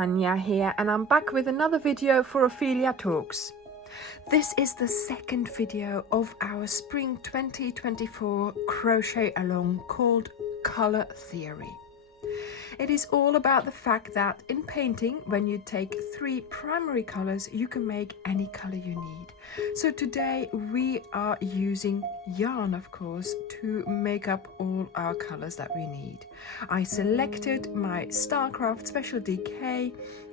Anya here, and I'm back with another video for Ophelia Talks. This is the second video of our Spring 2024 crochet along called Color Theory. It is all about the fact that in painting, when you take 3 primary colors, you can make any color you need. So today we are using yarn, of course, to make up all our colors that we need. I selected my Starcraft Special DK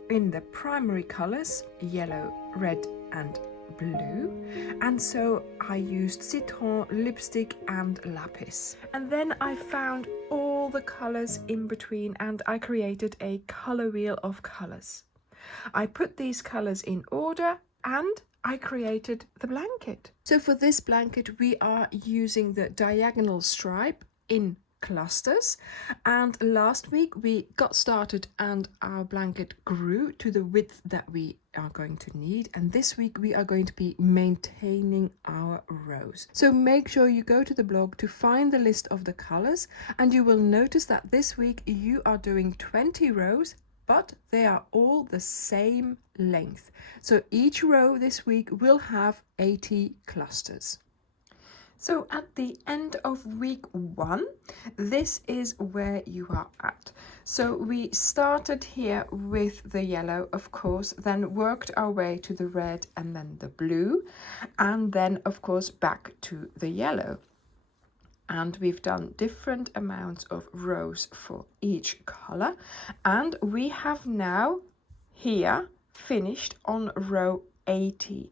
in the primary colors, yellow, red and blue, and so I used citron, lipstick and lapis, and then I found all the colors in between and I created a color wheel of colors. I put these colors in order and I created the blanket. So for this blanket we are using the diagonal stripe in clusters, and last week we got started and our blanket grew to the width that we are going to need, and this week we are going to be maintaining our rows. So make sure you go to the blog to find the list of the colors, and you will notice that this week you are doing 20 rows, but they are all the same length. So each row this week will have 80 clusters. So at the end of week 1, this is where you are at. So we started here with the yellow, of course, then worked our way to the red and then the blue, and then of course back to the yellow. And we've done different amounts of rows for each color, and we have now here finished on row 80.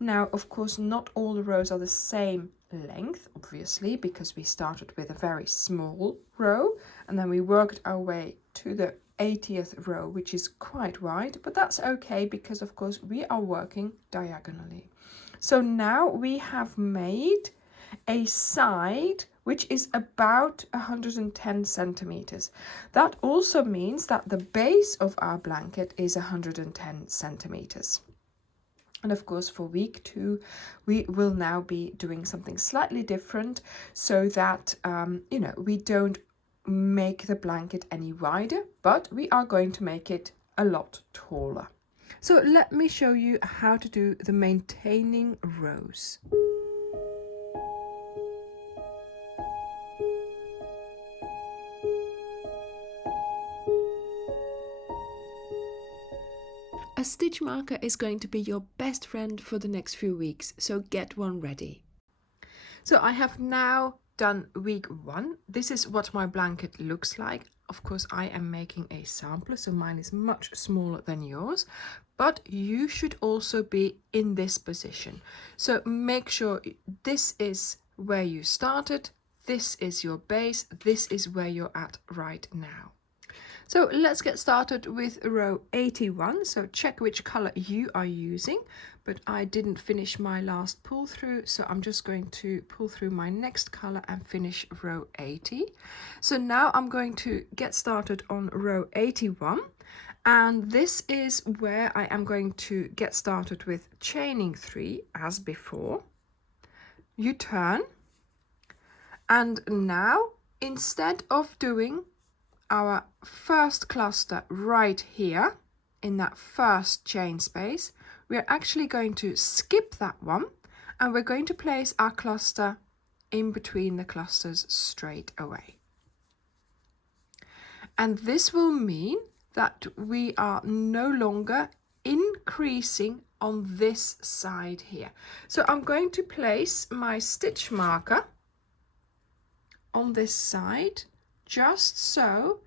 Now, of course, not all the rows are the same length, obviously, because we started with a very small row and then we worked our way to the 80th row, which is quite wide, but that's okay because of course we are working diagonally. So now we have made a side which is about 110 centimeters. That also means that the base of our blanket is 110 centimeters. And of course for week 2 we will now be doing something slightly different so that we don't make the blanket any wider, but we are going to make it a lot taller. So let me show you how to do the maintaining rows. A stitch marker is going to be your best friend for the next few weeks, so get one ready. So I have now done week 1. This is what my blanket looks like. Of course, I am making a sampler, so mine is much smaller than yours, but you should also be in this position. So make sure this is where you started, this is your base, this is where you're at right now. So let's get started with row 81. So check which color you are using, but I didn't finish my last pull through, so I'm just going to pull through my next color and finish row 80. So now I'm going to get started on row 81, and this is where I am going to get started with chaining 3 as before. You turn, and now instead of doing our first cluster right here in that first chain space, we are actually going to skip that one and we're going to place our cluster in between the clusters straight away. And this will mean that we are no longer increasing on this side here. So I'm going to place my stitch marker on this side, just so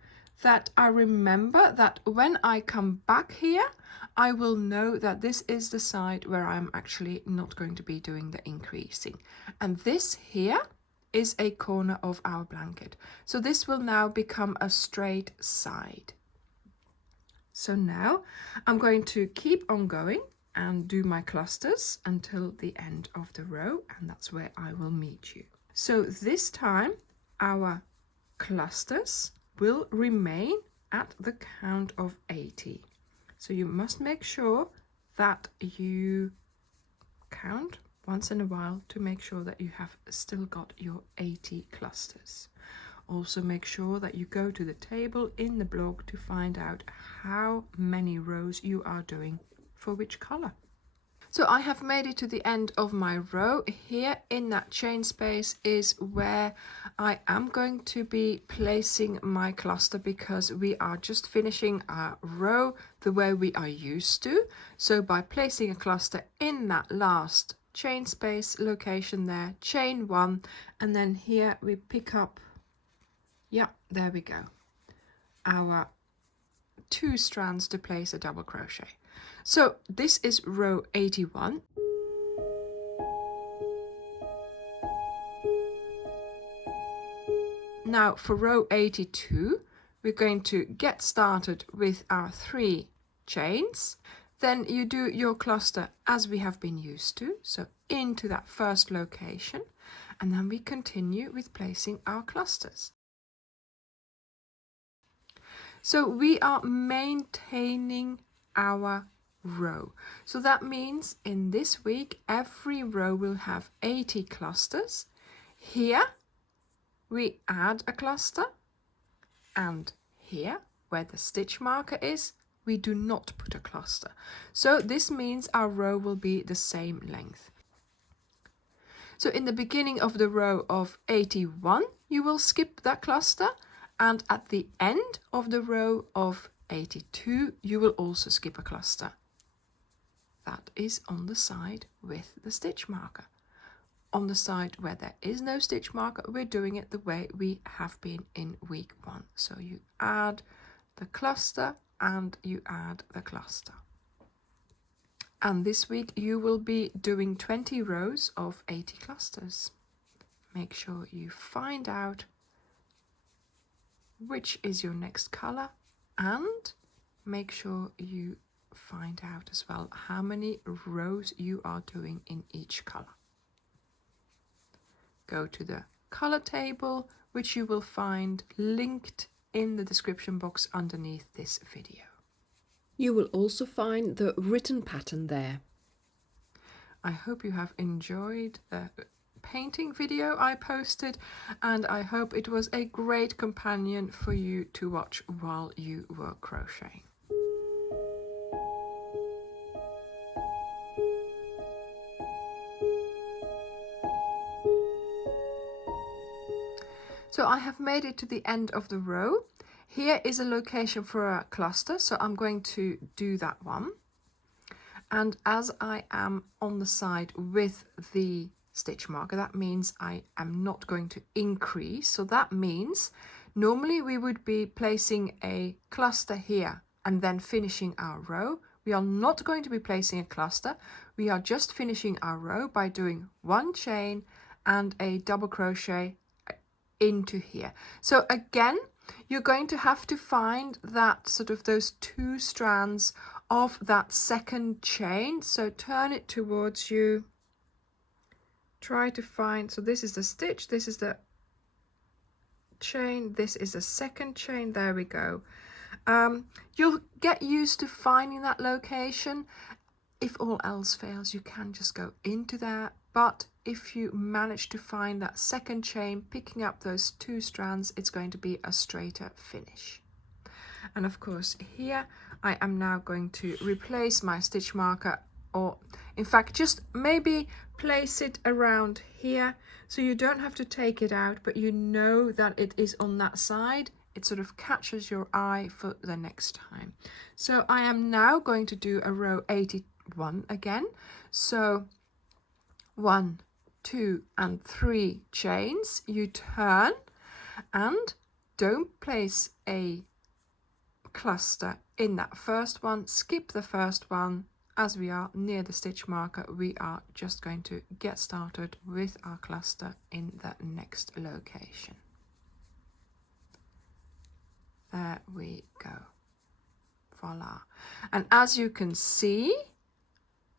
that I remember that when I come back here, I will know that this is the side where I'm actually not going to be doing the increasing. And this here is a corner of our blanket. So this will now become a straight side. So now I'm going to keep on going and do my clusters until the end of the row, and that's where I will meet you. So this time our clusters will remain at the count of 80. So you must make sure that you count once in a while to make sure that you have still got your 80 clusters. Also make sure that you go to the table in the blog to find out how many rows you are doing for which color. So I have made it to the end of my row. Here in that chain space is where I am going to be placing my cluster, because we are just finishing our row the way we are used to. So by placing a cluster in that last chain space location there, chain 1, and then here we pick up, yeah, there we go, our 2 strands to place a double crochet. So this is row 81. Now for row 82, we're going to get started with our 3 chains. Then you do your cluster as we have been used to, so into that first location, and then we continue with placing our clusters. So we are maintaining our row. So that means in this week, every row will have 80 clusters. Here we add a cluster, and here where the stitch marker is, we do not put a cluster. So this means our row will be the same length. So in the beginning of the row of 81, you will skip that cluster, and at the end of the row of 82, you will also skip a cluster. That is on the side with the stitch marker. On the side where there is no stitch marker, we're doing it the way we have been in week 1. So you add the cluster and you add the cluster. And this week you will be doing 20 rows of 80 clusters. Make sure you find out which is your next color, and make sure you find out as well how many rows you are doing in each color. Go to the color table, which you will find linked in the description box underneath this video. You will also find the written pattern there. I hope you have enjoyed the painting video I posted, and I hope it was a great companion for you to watch while you were crocheting. So I have made it to the end of the row. Here is a location for a cluster, so I'm going to do that one. And as I am on the side with the stitch marker, that means I am not going to increase. So that means normally we would be placing a cluster here and then finishing our row. We are not going to be placing a cluster. We are just finishing our row by doing 1 chain and a double crochet into here. So again, you're going to have to find that sort of those 2 strands of that second chain. So turn it towards you. Try to find, so this is the stitch, this is the chain, this is the second chain, there we go. You'll get used to finding that location. If all else fails, you can just go into there, but if you manage to find that second chain, picking up those 2 strands, it's going to be a straighter finish. And of course here I am now going to replace my stitch marker, or in fact just maybe place it around here so you don't have to take it out, but you know that it is on that side. It sort of catches your eye for the next time. So I am now going to do a row 81 again. So 1, 2 and 3 chains, you turn and don't place a cluster in that first one, skip the first one. As we are near the stitch marker, we are just going to get started with our cluster in the next location. There we go. Voila. And as you can see,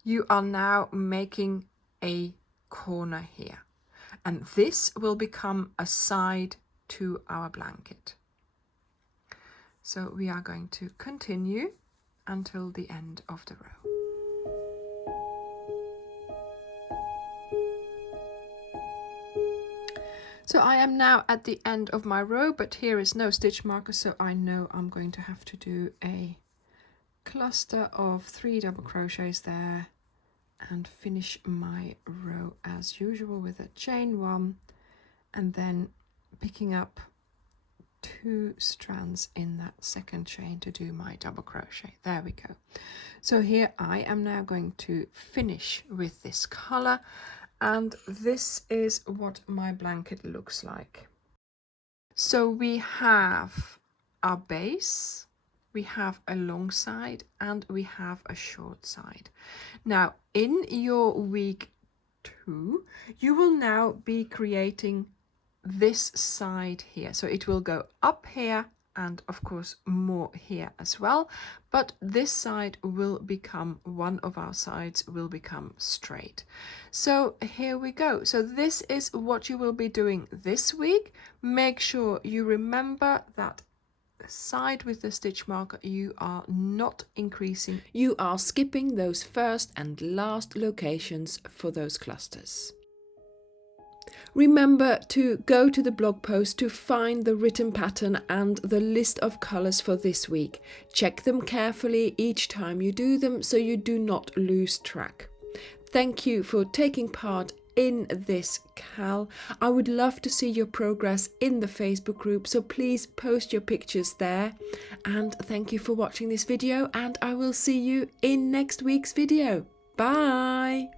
you are now making a corner here, and this will become a side to our blanket. So we are going to continue until the end of the row. So I am now at the end of my row, but here is no stitch marker, so I know I'm going to have to do a cluster of 3 double crochets there and finish my row as usual with a chain 1 and then picking up 2 strands in that second chain to do my double crochet. There we go. So here I am now going to finish with this color, and this is what my blanket looks like. So we have our base, we have a long side, and we have a short side. Now in your week 2 you will now be creating this side here, so it will go up here and of course more here as well, but this side will become, one of our sides will become straight. So here we go. So this is what you will be doing this week. Make sure you remember that the side with the stitch marker you are not increasing, you are skipping those first and last locations for those clusters. Remember to go to the blog post to find the written pattern and the list of colours for this week. Check them carefully each time you do them so you do not lose track. Thank you for taking part in this Cal. I would love to see your progress in the Facebook group, so please post your pictures there. And thank you for watching this video, and I will see you in next week's video. Bye!